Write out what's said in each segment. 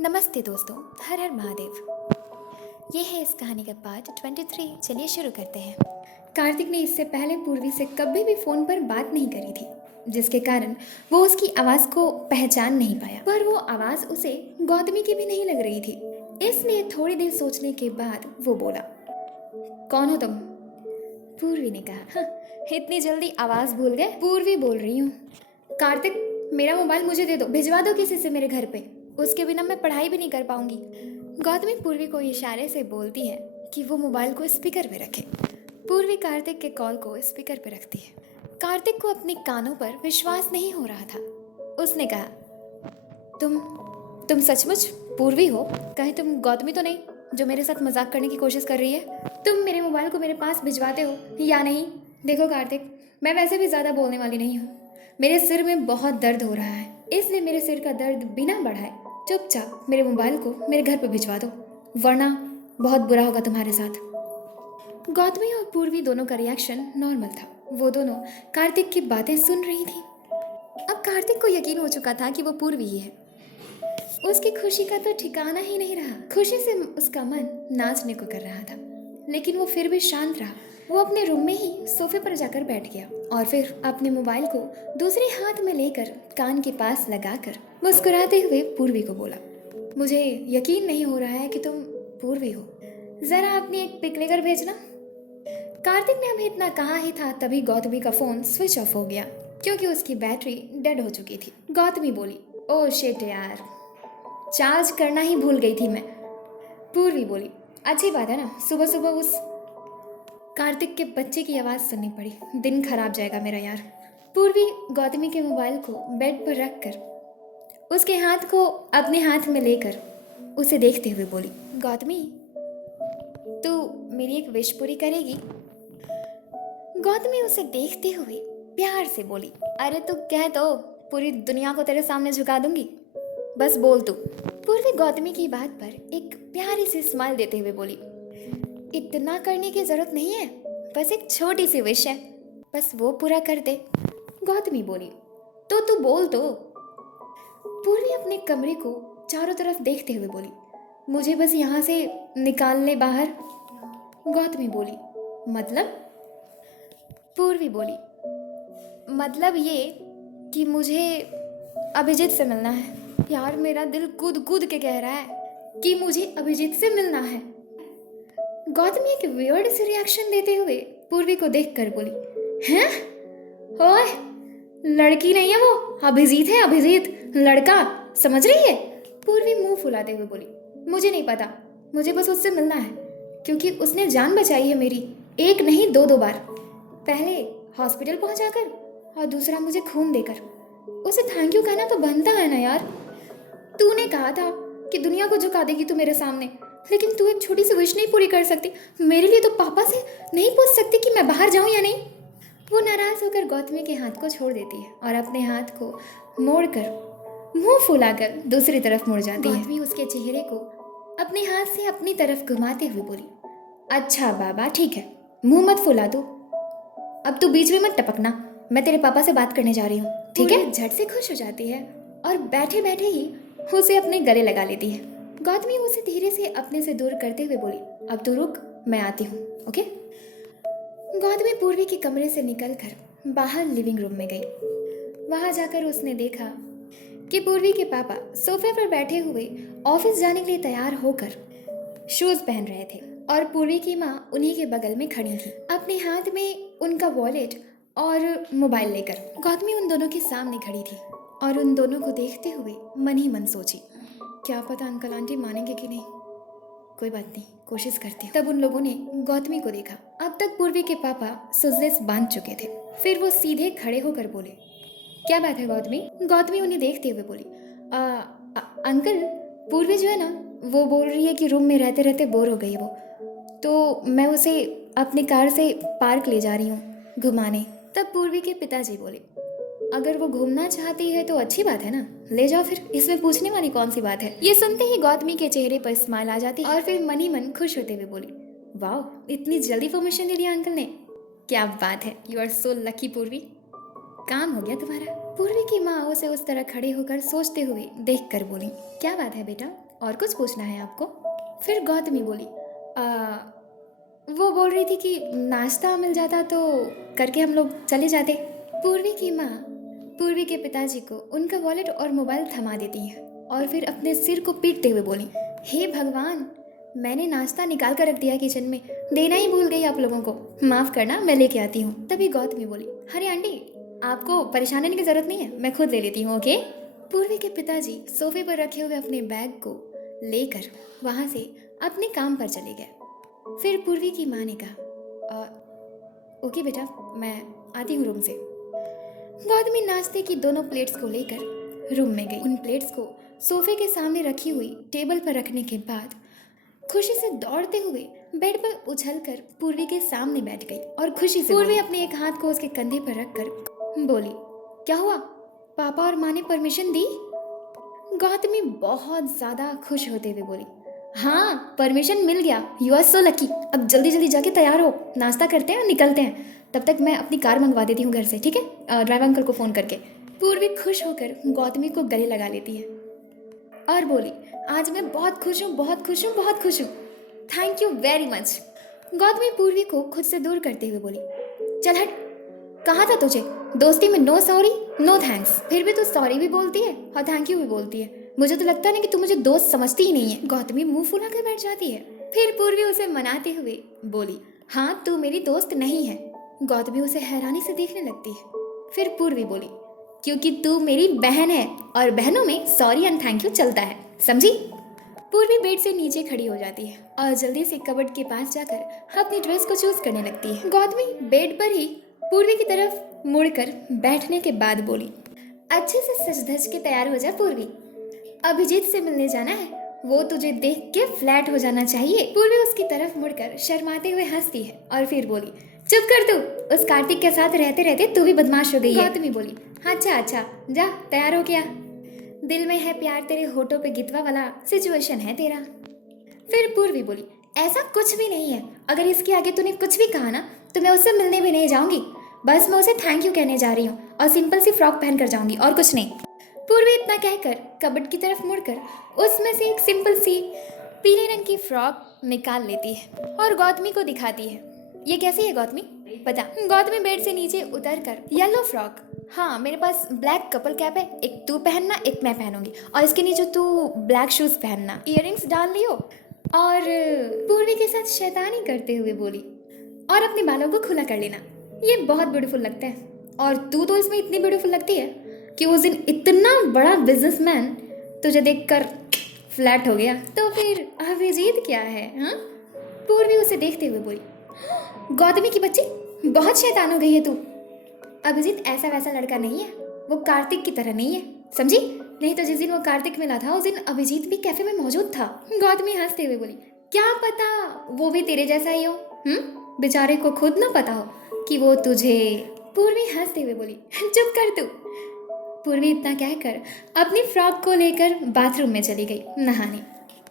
नमस्ते दोस्तों, हर हर महादेव। ये है इस कहानी का पार्ट 23। चलिए शुरू करते हैं। कार्तिक ने इससे पहले पूर्वी से कभी भी फ़ोन पर बात नहीं करी थी, जिसके कारण वो उसकी आवाज़ को पहचान नहीं पाया। पर वो आवाज़ उसे गौतमी की भी नहीं लग रही थी। इसलिए थोड़ी देर सोचने के बाद वो बोला, कौन हो तुम? पूर्वी ने कहा, इतनी जल्दी आवाज़ भूल गए? पूर्वी बोल रही हूँ। कार्तिक, मेरा मोबाइल मुझे दे दो, भिजवा दो किसी से मेरे घर पे। उसके बिना मैं पढ़ाई भी नहीं कर पाऊंगी। गौतमी पूर्वी को इशारे से बोलती है कि वो मोबाइल को स्पीकर पे रखे। पूर्वी कार्तिक के कॉल को स्पीकर पे रखती है। कार्तिक को अपने कानों पर विश्वास नहीं हो रहा था। उसने कहा, तुम सचमुच पूर्वी हो? कहीं तुम गौतमी तो नहीं जो मेरे साथ मजाक करने की कोशिश कर रही है? तुम मेरे मोबाइल को मेरे पास भिजवाते हो या नहीं? देखो कार्तिक, मैं वैसे भी ज़्यादा बोलने वाली नहीं हूँ। मेरे सिर में बहुत दर्द हो रहा है, इसलिए मेरे सिर का दर्द बिना बढ़ाए चुपचाप मेरे मोबाइल को मेरे घर पर भिजवा दो, वरना बहुत बुरा होगा तुम्हारे साथ। गौतमी और पूर्वी दोनों का रिएक्शन नॉर्मल था। वो दोनों कार्तिक की बातें सुन रही थी। अब कार्तिक को यकीन हो चुका था कि वो पूर्वी ही है। उसकी खुशी का तो ठिकाना ही नहीं रहा। खुशी से उसका मन नाचने को कर रहा था, लेकिन वो फिर भी शांत रहा। वो अपने रूम में ही सोफे पर जाकर बैठ गया और फिर अपने मोबाइल को दूसरे हाथ में लेकर कान के पास लगाकर मुस्कुराते हुए पूर्वी को बोला, मुझे यकीन नहीं हो रहा है कि तुम पूर्वी हो। जरा अपनी एक पिक लेकर भेजना। कार्तिक ने अभी इतना कहा ही था, तभी गौतमी का फोन स्विच ऑफ हो गया क्योंकि उसकी बैटरी डेड हो चुकी थी। गौतमी बोली, ओ शिट यार, चार्ज करना ही भूल गई थी मैं। पूर्वी बोली, अच्छी बात है ना, सुबह सुबह उस कार्तिक के बच्चे की आवाज़ सुननी पड़ी। दिन खराब जाएगा मेरा यार। पूर्वी गौतमी के मोबाइल को बेड पर रखकर उसके हाथ को अपने हाथ में लेकर उसे देखते हुए बोली, गौतमी, तू मेरी एक विश पूरी करेगी? गौतमी उसे देखते हुए प्यार से बोली, अरे तू कह तो, पूरी दुनिया को तेरे सामने झुका दूंगी, बस बोल तू। पूर्वी गौतमी की बात पर एक प्यारी सी स्माइल देते हुए बोली, इतना करने की जरूरत नहीं है, बस एक छोटी सी विश है, बस वो पूरा कर दे। गौतमी बोली, तो तू बोल तो। पूर्वी अपने कमरे को चारों तरफ देखते हुए बोली, मुझे बस यहाँ से निकाल ले बाहर। गौतमी बोली, मतलब? पूर्वी बोली, मतलब ये कि मुझे अभिजीत से मिलना है। यार मेरा दिल कूद कूद के कह रहा है कि मुझे अभिजीत से मिलना है। गौतमी एक वियर्ड सी रिएक्शन देते हुए पूर्वी को देखकर बोली, हैं? ओए, लड़की नहीं है वो, अभिजीत है, अभिजीत लड़का, समझ रही है? पूर्वी मुंह फुलाते हुए बोली, मुझे नहीं पता, मुझे बस उससे मिलना है क्योंकि उसने जान बचाई है मेरी, एक नहीं दो बार। पहले हॉस्पिटल पहुंचाकर और दूसरा मुझे खून देकर। उसे थैंक यू कहना तो बनता है ना यार। तूने कहा था कि दुनिया को झुका देगी तू मेरे सामने, लेकिन तू एक छोटी सी विश नहीं पूरी कर सकती मेरे लिए? तो पापा से नहीं पूछ सकती कि मैं बाहर जाऊं या नहीं? वो नाराज होकर गौतमी के हाथ को छोड़ देती है और अपने हाथ को मोड़कर मुंह फुलाकर दूसरी तरफ मुड़ जाती है। गौतमी उसके चेहरे को अपने हाथ से अपनी तरफ घुमाते हुए बोली, अच्छा बाबा ठीक है, मुंह मत फुला दो, अब तू बीच में मत टपकना, मैं तेरे पापा से बात करने जा रही हूँ, ठीक है? झट से खुश हो जाती है और बैठे बैठे ही उसे अपने गले लगा लेती है। गौतमी उसे धीरे से अपने से दूर करते हुए बोली, अब तू रुक, मैं आती हूँ, ओके? गौतमी पूर्वी के कमरे से निकलकर बाहर लिविंग रूम में गई। वहां जाकर उसने देखा कि पूर्वी के पापा सोफे पर बैठे हुए ऑफिस जाने के लिए तैयार होकर शूज पहन रहे थे और पूर्वी की माँ उन्हीं के बगल में खड़ी थी, अपने हाथ में उनका वॉलेट और मोबाइल लेकर। गौतमी उन दोनों के सामने खड़ी थी और उन दोनों को देखते हुए मन ही मन सोची, क्या पता अंकल आंटी मानेंगे कि नहीं, कोई बात नहीं, कोशिश करती हूँ। तब उन लोगों ने गौतमी को देखा। अब तक पूर्वी के पापा सुजलेस बांध चुके थे। फिर वो सीधे खड़े होकर बोले, क्या बात है गौतमी? गौतमी उन्हें देखते हुए बोली, अंकल, पूर्वी जो है ना, वो बोल रही है कि रूम में रहते रहते बोर हो गई वो, तो मैं उसे अपनी कार से पार्क ले जा रही हूँ घुमाने। तब पूर्वी के पिताजी बोले, अगर वो घूमना चाहती है तो अच्छी बात है ना, ले जाओ फिर, इसमें पूछने वाली कौन सी बात है? ये सुनते ही गौतमी के चेहरे पर स्माइल आ जाती और फिर मन ही मन खुश होते हुए बोली, वाह, इतनी जल्दी परमिशन दे दिया अंकल ने, क्या बात है, यू आर सो लकी पूर्वी, काम हो गया तुम्हारा। पूर्वी की माँ उसे उस तरह खड़े होकर सोचते हुए देख कर बोली, क्या बात है बेटा, और कुछ पूछना है आपको? फिर गौतमी बोली, वो बोल रही थी कि नाश्ता मिल जाता तो करके हम लोग चले जाते। पूर्वी की माँ पूर्वी के पिताजी को उनका वॉलेट और मोबाइल थमा देती हैं और फिर अपने सिर को पीटते हुए बोली, हे भगवान, मैंने नाश्ता निकाल कर रख दिया किचन में, देना ही भूल गई आप लोगों को, माफ़ करना, मैं लेके आती हूँ। तभी गौतमी बोली, अरे आंटी, आपको परेशान होने की ज़रूरत नहीं है, मैं खुद ले लेती हूँ, ओके। पूर्वी के पिताजी सोफे पर रखे हुए अपने बैग को लेकर वहाँ से अपने काम पर चले गए। फिर पूर्वी की माँ ने कहा, ओके बेटा, मैं आती हूँ रूम से। गौतमी नाश्ते की दोनों प्लेट्स को लेकर रूम में गई। उन प्लेट्स को सोफे के सामने रखी हुई टेबल पर रखने के बाद खुशी से दौड़ते हुए बेड पर उछलकर पूर्वी के सामने बैठ गई और खुशी से पूर्वी अपने एक हाथ को उसके कंधे पर रखकर बोली, क्या हुआ, पापा और माँ ने परमिशन दी? गौतमी बहुत ज्यादा खुश होते हुए बोली, हाँ, परमिशन मिल गया, यू आर सो लकी। अब जल्दी जल्दी जाके तैयार हो, नाश्ता करते हैं और निकलते हैं। तब तक मैं अपनी कार मंगवा देती हूँ घर से, ठीक है, ड्राइवर अंकल को फ़ोन करके। पूर्वी खुश होकर गौतमी को गले लगा लेती है और बोली, आज मैं बहुत खुश हूँ, बहुत खुश हूँ, बहुत खुश हूँ, thank you very much. Gautami पूर्वी को खुद से दूर करते हुए बोली, चल हट, कहा था तुझे, दोस्ती में नो सॉरी नो थैंक्स। फिर भी तू सॉरी भी बोलती है और थैंक यू भी बोलती है, मुझे तो लगता है ना कि तू मुझे दोस्त समझती ही नहीं है। गौतमी मुंह फुला कर बैठ जाती है। फिर पूर्वी उसे मनाते हुए बोली, हाँ, तू मेरी दोस्त नहीं है। गौतमी उसे हैरानी से देखने लगती है। फिर पूर्वी बोली, क्योंकि तू मेरी बहन है और बहनों में सॉरी एंड थैंक यू चलता है, समझी। पूर्वी बेड से नीचे खड़ी हो जाती है और जल्दी से कबर्ड के पास जाकर अपनी ड्रेस को चूज करने लगती है। गौतमी बेड पर ही पूर्वी की तरफ मुड़कर बैठने के बाद बोली, अच्छे से सज धज के तैयार हो जा पूर्वी, अभिजीत से मिलने जाना है, वो तुझे देख के फ्लैट हो जाना चाहिए। पूर्वी उसकी तरफ मुड़कर शर्माते हुए हंसती है और फिर बोली, चुप कर तू, उस कार्तिक के साथ रहते रहते तू भी बदमाश हो गई है। गौतमी बोली, अच्छा अच्छा, जा तैयार हो गया, दिल में है प्यार तेरे होठों पे गितवा वाला सिचुएशन है तेरा। फिर पूर्वी बोली, ऐसा कुछ भी नहीं है, अगर इसके आगे तूने कुछ भी कहा ना तो मैं उससे मिलने भी नहीं जाऊंगी, बस मैं उसे थैंक यू कहने जा रही हूँ और सिंपल सी फ्रॉक पहन कर जाऊंगी और कुछ नहीं। पूर्वी इतना कहकर कबर्ड की तरफ मुड़कर उसमें से एक सिंपल सी पीले रंग की फ्रॉक निकाल लेती है और गौतमी को दिखाती है। ये कैसी है गौतमी, पता? गौतमी बेड से नीचे उतर कर, येलो फ्रॉक, हाँ मेरे पास ब्लैक कपल कैप है, एक तू पहनना एक मैं पहनूंगी और इसके नीचे तू ब्लैक शूज पहनना, इयररिंग्स डाल लियो। और पूर्वी के साथ शैतानी करते हुए बोली, और अपने बालों को खुला कर लेना, ये बहुत ब्यूटीफुल लगता है। और तू तो इसमें इतनी ब्यूटीफुल लगती है कि उस दिन इतना बड़ा बिजनेसमैन तुझे देखकर फ्लैट हो गया, तो फिर अभिजीत क्या है, हाँ? पूर्वी उसे देखते हुए बोली, गौतमी की बच्ची, बहुत शैतान हो गई है तू। अभिजीत ऐसा वैसा लड़का नहीं है, वो कार्तिक की तरह नहीं है, समझी? नहीं तो जिस दिन वो कार्तिक मिला था उस दिन अभिजीत भी कैफे में मौजूद था। गौतमी हंसते हुए बोली, क्या पता वो भी तेरे जैसा ही हो, बेचारे को खुद ना पता हो कि वो तुझे। पूर्वी हंसते हुए बोली, चुप कर तू। पूर्वी इतना कहकर अपनी फ्रॉक को लेकर बाथरूम में चली गई नहाने।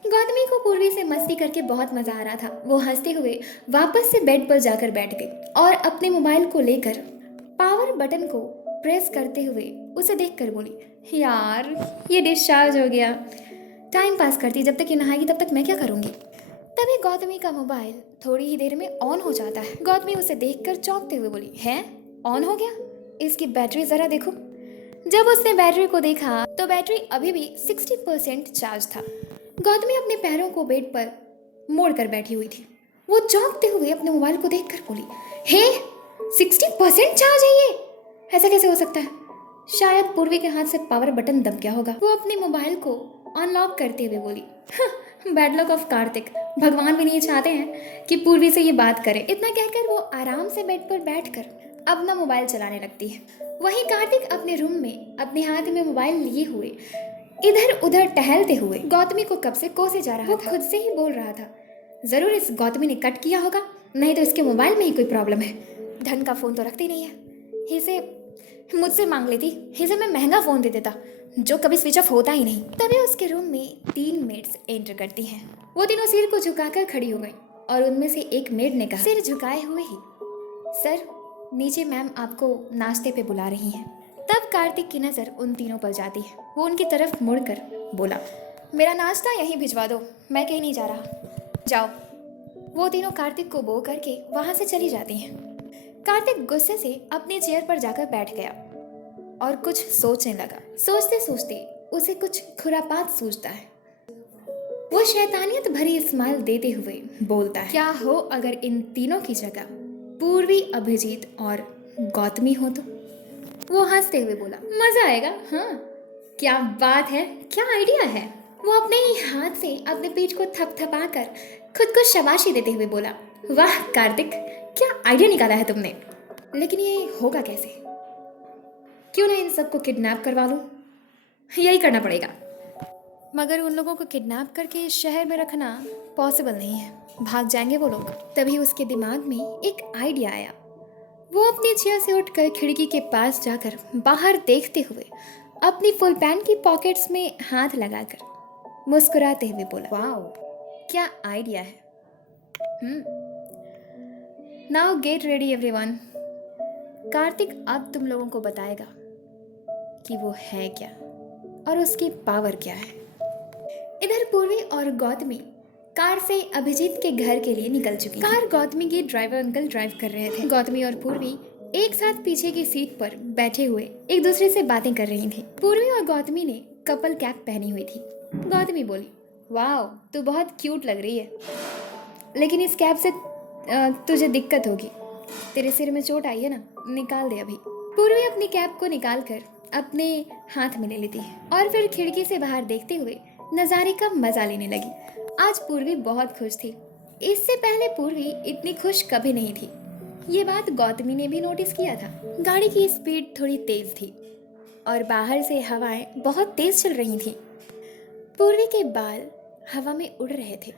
गौतमी को पूर्वी से मस्ती करके बहुत मजा आ रहा था। वो हंसते हुए वापस से बेड पर जाकर बैठ गई और अपने मोबाइल को लेकर पावर बटन को प्रेस करते हुए उसे देखकर बोली, यार ये डिस्चार्ज हो गया, टाइम पास करती, जब तक ये नहाएगी तब तक मैं क्या करूँगी। तभी गौतमी का मोबाइल थोड़ी ही देर में ऑन हो जाता है। गौतमी उसे देखकर चौंकते हुए बोली, है ऑन हो गया, इसकी बैटरी जरा देखो। जब उसने बैटरी को देखा तो बैटरी अभी भी 60% चार्ज था। गौतमी अपने पैरों को बेड पर मोड़ कर बैठी हुई थी। वो चौंकते हुए अपने मोबाइल को देखकर बोली, हे 60% चार्ज है ये, ऐसा कैसे हो सकता है? शायद पूर्वी के हाथ से पावर बटन दब गया होगा। वो अपने मोबाइल को अनलॉक करते हुए बोली, बैड लक ऑफ कार्तिक, भगवान भी नहीं चाहते हैं कि पूर्वी से ये बात करे। इतना कहकर वो आराम से बेड पर बैठकर अपना मोबाइल चलाने लगती है। वहीं कार्तिक अपने रूम में अपने हाथ में मोबाइल लिए हुए इधर उधर टहलते हुए गौतमी को कब से कोसे जा रहा था। वो खुद से ही बोल रहा था, जरूर इस गौतमी ने कट किया होगा, नहीं तो इसके मोबाइल में ही कोई प्रॉब्लम है। ढंग का फोन तो रखती नहीं है, इसे मुझसे मांग लेती, इसे मैं महंगा फोन दे देता जो कभी स्विच ऑफ होता ही नहीं। तभी उसके रूम में 3 मेड्स एंटर करती हैं। वो तीनों सिर को झुकाकर खड़ी हो गई और उनमें से एक मेड ने कहा, सिर झुकाए हुए ही, सर नीचे मैम आपको नाश्ते पे बुला रही हैं। तब कार्तिक की नज़र उन तीनों पर जाती है। वो उनकी तरफ मुड़कर बोला, मेरा नाश्ता यहीं भिजवा दो, मैं कहीं नहीं जा रहा, जाओ। वो तीनों कार्तिक को बो करके वहां से चली जाती हैं। कार्तिक गुस्से से अपनी चेयर पर जाकर बैठ गया और कुछ सोचने लगा। सोचते सोचते उसे कुछ खुरापात सूझता है। वो शैतानियत भरी स्माइल देते हुए बोलता है, क्या हो अगर इन तीनों की जगह पूर्वी, अभिजीत और गौतमी हो तो? वो हंसते हुए बोला, मजा आएगा। हाँ, क्या बात है, क्या आइडिया है। वो अपने ही हाथ से अपने पीठ को थपथपा कर खुद को शाबाशी देते हुए बोला, वाह कार्तिक, क्या आइडिया निकाला है तुमने। लेकिन ये होगा कैसे? क्यों ना इन सबको किडनैप करवा लूं? यही करना पड़ेगा। मगर उन लोगों को किडनैप करके इस शहर में रखना पॉसिबल नहीं है, भाग जाएंगे वो लोग। तभी उसके दिमाग में एक आइडिया आया। वो अपनी चेयर से उठकर खिड़की के पास जाकर बाहर देखते हुए अपनी फुल पैंट की पॉकेट्स में हाथ लगाकर मुस्कुराते हुए बोला, वाओ, क्या आइडिया है। Now get ready everyone. Kartik अब तुम लोगों को बताएगा कि वो है क्या और उसकी पावर क्या है। इधर पूर्वी और गौतमी कार से अभिजीत के घर के लिए निकल चुकी। कार गौतमी के ड्राइवर अंकल ड्राइव कर रहे थे। गौतमी और पूर्वी एक साथ पीछे की सीट पर बैठे हुए एक दूसरे से बातें कर रही थी। पूर्वी और गौतमी ने कपल कैप पहनी हुई थी। गौतमी बोली, वाओ, तू बहुत क्यूट लग रही है, लेकिन इस कैप से तुझे दिक्कत होगी। तेरे सिर में चोट आई है ना, निकाल दे अभी। पूर्वी अपनी कैप को निकाल कर अपने हाथ में ले लेती है और फिर खिड़की से बाहर देखते हुए नज़ारे का मजा लेने लगी। आज पूर्वी बहुत खुश थी। इससे पहले पूर्वी इतनी खुश कभी नहीं थी। ये बात गौतमी ने भी नोटिस किया था। गाड़ी की स्पीड थोड़ी तेज थी और बाहर से हवाएं बहुत तेज चल रही थीं। पूर्वी के बाल हवा में उड़ रहे थे।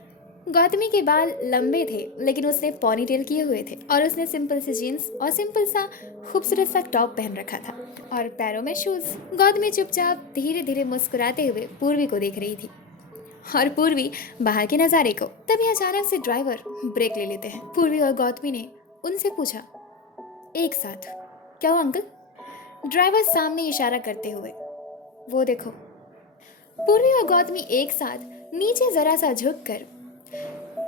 गौतमी के बाल लंबे थे, लेकिन उसने पॉनीटेल किए हुए थे और उसने सिंपल सी जीन्स और सिंपल सा खूबसूरत सा टॉप पहन रखा था और पैरों में शूज। गौतमी चुपचाप धीरे धीरे मुस्कुराते हुए पूर्वी को देख रही थी और पूर्वी बाहर के नज़ारे को। तभी अचानक से ड्राइवर ब्रेक ले लेते हैं। पूर्वी और गौतमी ने उनसे पूछा, एक साथ? क्या हुआ अंकल? ड्राइवर सामने इशारा करते हुए, वो देखो। पूर्वी और गौतमी एक साथ नीचे जरा सा झुककर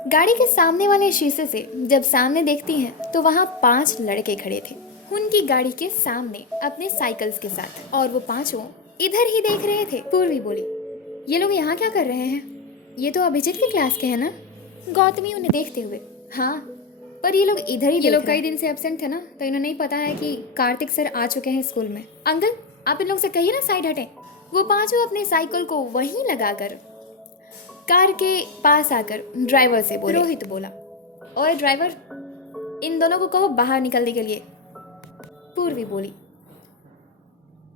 गाड़ी के सामने वाले शीशे से जब सामने देखती हैं तो वहाँ 5 लड़के खड़े थे उनकी गाड़ी के सामने अपने साइकिल्स के साथ, और वो पांचों इधर ही देख रहे थे। पूर्वी बोली, ये लोग यहाँ क्या कर रहे हैं? ये तो अभिजीत की क्लास के हैं ना? गौतमी उन्हें देखते हुए, हाँ, पर ये लोग इधर ही, ये लोग कई दिन से एब्सेंट थे ना, तो इन्हें नहीं पता है कि कार्तिक सर आ चुके हैं स्कूल में। अंकल, आप इन लोग से कहिए ना साइड हटें। वो पांचों अपने साइकिल को वहीं लगाकर कार के पास आकर ड्राइवर से बोले। रोहित बोला, ओए ड्राइवर, इन दोनों को कहो बाहर निकलने के लिए। पूर्वी बोली,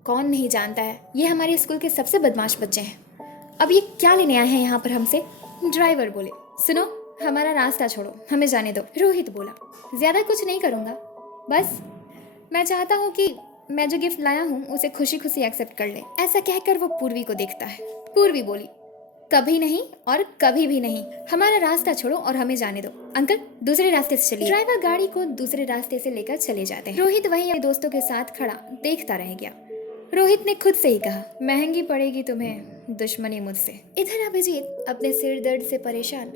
कौन नहीं जानता है, ये हमारे स्कूल के सबसे बदमाश बच्चे हैं, अब ये क्या लेने आए हैं यहाँ पर हमसे। ड्राइवर बोले, सुनो, हमारा रास्ता छोड़ो, हमें जाने दो। रोहित बोला, ज़्यादा कुछ नहीं करूँगा, बस मैं चाहता हूँ कि मैं जो गिफ्ट लाया हूँ उसे खुशी खुशी एक्सेप्ट कर ले। ऐसा कहकर वो पूर्वी को देखता है। पूर्वी बोली, कभी नहीं और कभी भी नहीं, हमारा रास्ता छोड़ो और हमें जाने दो। अंकल, दूसरे रास्ते से चलिए। ड्राइवर गाड़ी को दूसरे रास्ते से लेकर चले जाते हैं। रोहित वहीं अपने दोस्तों के साथ खड़ा देखता रह गया। रोहित ने खुद से ही कहा, महंगी पड़ेगी तुम्हें दुश्मनी मुझसे। इधर अभिजीत अपने सिर दर्द से परेशान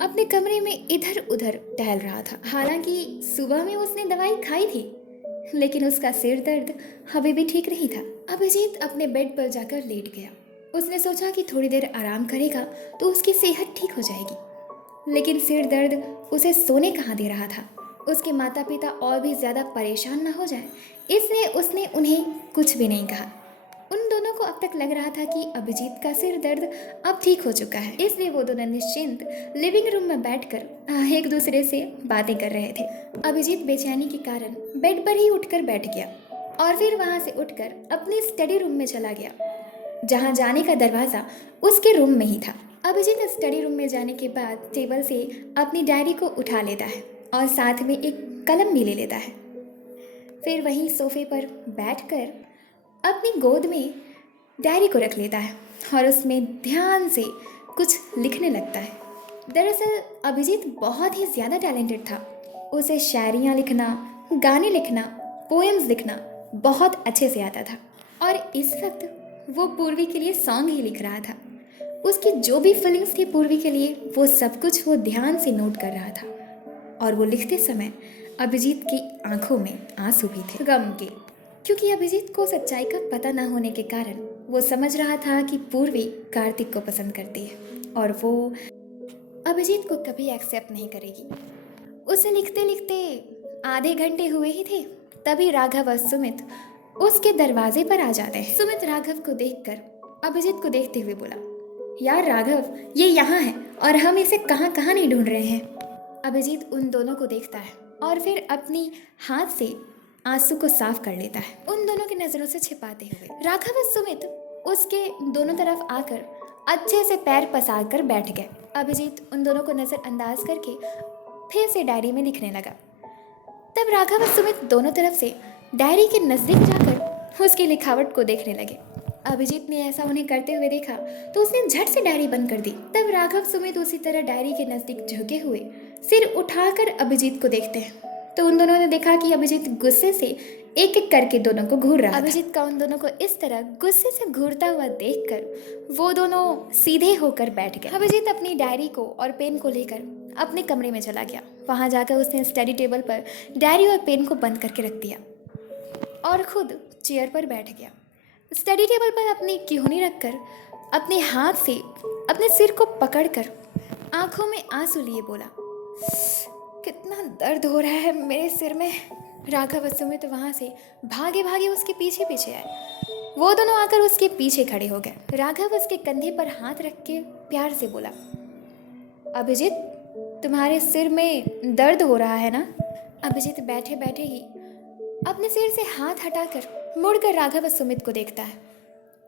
अपने कमरे में इधर उधर टहल रहा था। हालांकि सुबह में उसने दवाई खाई थी, लेकिन उसका सिर दर्द अभी भी ठीक नहीं था। अभिजीत अपने बेड पर जाकर लेट गया। उसने सोचा कि थोड़ी देर आराम करेगा तो उसकी सेहत ठीक हो जाएगी, लेकिन सिर दर्द उसे सोने कहाँ दे रहा था। उसके माता पिता और भी ज़्यादा परेशान न हो जाएं, इसलिए उसने उन्हें कुछ भी नहीं कहा। उन दोनों को अब तक लग रहा था कि अभिजीत का सिर दर्द अब ठीक हो चुका है, इसलिए वो दोनों निश्चिंत लिविंग रूम में बैठकर एक दूसरे से बातें कर रहे थे। अभिजीत बेचैनी के कारण बेड पर ही उठकर बैठ गया और फिर वहाँ से उठकर अपने स्टडी रूम में चला गया, जहाँ जाने का दरवाज़ा उसके रूम में ही था। अभिजीत स्टडी रूम में जाने के बाद टेबल से अपनी डायरी को उठा लेता है और साथ में एक कलम भी ले लेता है। फिर वहीं सोफे पर बैठकर अपनी गोद में डायरी को रख लेता है और उसमें ध्यान से कुछ लिखने लगता है। दरअसल अभिजीत बहुत ही ज़्यादा टैलेंटेड था। उसे शायरियाँ लिखना, गाने लिखना, पोएम्स लिखना बहुत अच्छे से आता था और इस वक्त वो पूर्वी के लिए सॉन्ग ही लिख रहा था। उसकी जो भी फीलिंग्स थी पूर्वी के लिए वो सब कुछ वो ध्यान से नोट कर रहा था। और वो लिखते समय अभिजीत की आंखों में आंसू भी थे, गम के, क्योंकि अभिजीत को सच्चाई का पता ना होने के कारण वो समझ रहा था कि पूर्वी कार्तिक को पसंद करती है और वो अभिजीत को कभी एक्सेप्ट नहीं करेगी। उसे लिखते लिखते आधे घंटे हुए ही थे, तभी राघव और सुमित उसके दरवाजे पर आ जाते हैं। सुमित राघव को देखकर अभिजीत को देखते हुए बोला, यार राघव, ये यहाँ है और हम इसे कहाँ कहाँ नहीं ढूंढ रहे हैं। अभिजीत उन दोनों को देखता है और फिर अपनी हाथ से आंसू को साफ कर लेता है, उन दोनों की नजरों से छिपाते हुए। राघव और सुमित उसके दोनों तरफ आकर अच्छे से पैर पसार कर बैठ गए। अभिजीत उन दोनों को नजरअंदाज करके फिर से डायरी में लिखने लगा। तब राघव और सुमित दोनों तरफ से डायरी के नजदीक जाकर उसकी लिखावट को देखने लगे। अभिजीत ने ऐसा उन्हें करते हुए देखा तो उसने झट से डायरी बंद कर दी। तब राघव सुमित उसी तरह डायरी के नजदीक झुके हुए सिर उठाकर अभिजीत को देखते हैं तो उन दोनों ने देखा कि अभिजीत गुस्से से एक एक करके दोनों को घूर रहा था। अभिजीत का उन दोनों को इस तरह गुस्से से घूरता हुआ देखकर वो दोनों सीधे होकर बैठ गए। अभिजीत अपनी डायरी को और पेन को लेकर अपने कमरे में चला गया। वहां जाकर उसने स्टडी टेबल पर डायरी और पेन को बंद करके रख दिया और खुद चेयर पर बैठ गया। स्टडी टेबल पर अपनी किहुनी रखकर अपने हाथ से अपने सिर को पकड़कर आंखों में आंसू लिए बोला, कितना दर्द हो रहा है मेरे सिर में। राघव और सुमित वहां से भागे भागे उसके पीछे पीछे आए। वो दोनों आकर उसके पीछे खड़े हो गए। राघव उसके कंधे पर हाथ रख के प्यार से बोला, अभिजीत, तुम्हारे सिर में दर्द हो रहा है ना। अभिजीत बैठे बैठे ही अपने सिर से हाथ हटाकर मुड़कर राघव और सुमित को देखता है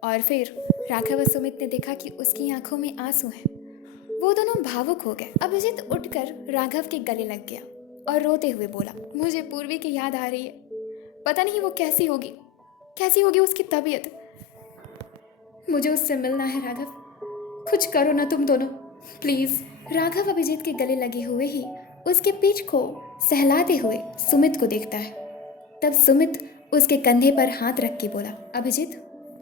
और फिर राघव और सुमित ने देखा कि उसकी आंखों में आंसू हैं। वो दोनों भावुक हो गए। अभिजीत उठकर राघव के गले लग गया और रोते हुए बोला, मुझे पूर्वी की याद आ रही है। पता नहीं वो कैसी होगी उसकी तबीयत। मुझे उससे मिलना है राघव, कुछ करो ना तुम दोनों प्लीज। राघव अभिजीत के गले लगे हुए ही उसके पीठ को सहलाते हुए सुमित को देखता है। तब सुमित उसके कंधे पर हाथ रख के बोला, अभिजीत।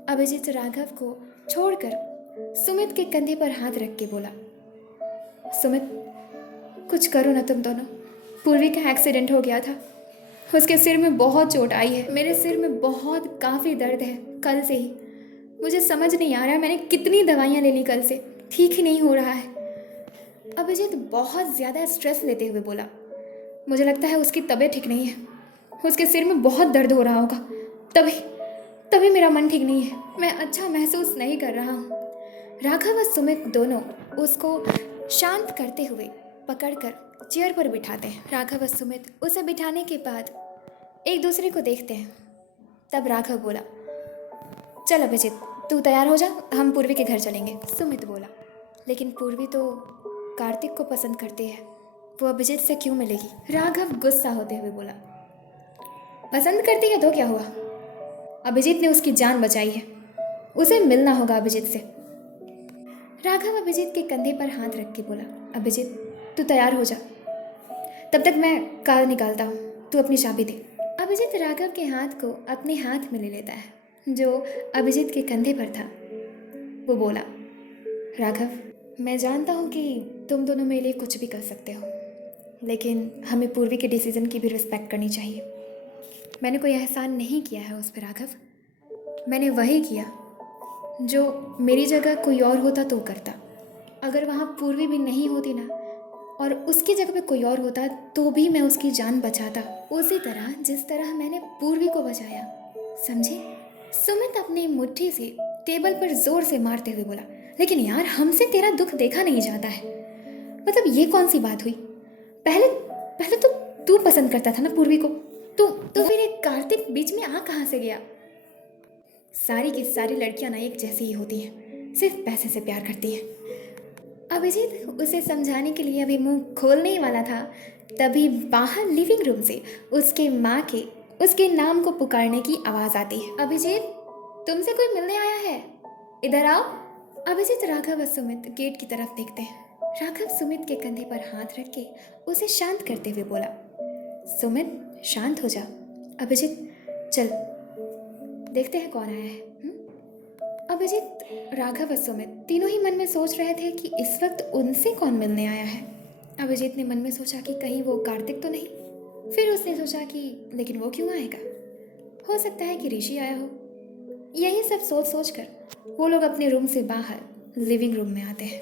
अभिजीत राघव को छोड़कर सुमित के कंधे पर हाथ रख के बोला, सुमित, कुछ करो ना तुम दोनों। पूर्वी का एक्सीडेंट हो गया था, उसके सिर में बहुत चोट आई है। मेरे सिर में बहुत काफ़ी दर्द है कल से ही। मुझे समझ नहीं आ रहा है मैंने कितनी दवाइयाँ ले ली कल से, ठीक ही नहीं हो रहा है। अभिजीत बहुत ज़्यादा स्ट्रेस लेते हुए बोला, मुझे लगता है उसकी तबीयत ठीक नहीं है, उसके सिर में बहुत दर्द हो रहा होगा, तभी मेरा मन ठीक नहीं है, मैं अच्छा महसूस नहीं कर रहा हूँ। राघव और सुमित दोनों उसको शांत करते हुए पकड़कर चेयर पर बिठाते हैं। राघव और सुमित उसे बिठाने के बाद एक दूसरे को देखते हैं। तब राघव बोला, चल अभिजीत, तू तैयार हो जा, हम पूर्वी के घर चलेंगे। सुमित बोला, लेकिन पूर्वी तो कार्तिक को पसंद करती है, वो अभिजीत से क्यों मिलेगी। राघव गुस्सा होते हुए बोला, पसंद करती है तो क्या हुआ, अभिजीत ने उसकी जान बचाई है, उसे मिलना होगा अभिजीत से। राघव अभिजीत के कंधे पर हाथ रख के बोला, अभिजीत, तू तैयार हो जा, तब तक मैं कार निकालता हूँ, तू अपनी चाबी दे। अभिजीत राघव के हाथ को अपने हाथ में ले लेता है जो अभिजीत के कंधे पर था। वो बोला, राघव, मैं जानता हूँ कि तुम दोनों मेरे लिए कुछ भी कर सकते हो, लेकिन हमें पूर्वी के डिसीजन की भी रिस्पेक्ट करनी चाहिए। मैंने कोई एहसान नहीं किया है उस पर राघव, मैंने वही किया जो मेरी जगह कोई और होता तो करता। अगर वहाँ पूर्वी भी नहीं होती ना और उसकी जगह पे कोई और होता तो भी मैं उसकी जान बचाता, उसी तरह जिस तरह मैंने पूर्वी को बचाया, समझे। सुमित अपनी मुट्ठी से टेबल पर जोर से मारते हुए बोला, लेकिन यार, हमसे तेरा दुख देखा नहीं जाता है, मतलब ये कौन सी बात हुई। पहले तो तू पसंद करता था ना पूर्वी को, तो फिर एक कार्तिक बीच में आ कहाँ से गया। सारी की सारी लड़कियां ना एक जैसी ही होती हैं, सिर्फ पैसे से प्यार करती हैं। अभिजीत उसे समझाने के लिए अभी मुंह खोलने ही वाला था, तभी बाहर लिविंग रूम से उसके माँ के उसके नाम को पुकारने की आवाज़ आती है। अभिजीत, तुमसे कोई मिलने आया है, इधर आओ। अभिजीत राघव और सुमित गेट की तरफ देखते हैं। राघव सुमित के कंधे पर हाथ रख के उसे शांत करते हुए बोला, सुमित, शांत हो जा। अभिजीत, चल देखते हैं कौन आया है। अभिजीत, राघव व सुमित तीनों ही मन में सोच रहे थे कि इस वक्त उनसे कौन मिलने आया है। अभिजीत ने मन में सोचा कि कहीं वो कार्तिक तो नहीं। फिर उसने सोचा कि लेकिन वो क्यों आएगा, हो सकता है कि ऋषि आया हो। यही सब सोच सोच कर वो लोग अपने रूम से बाहर लिविंग रूम में आते हैं।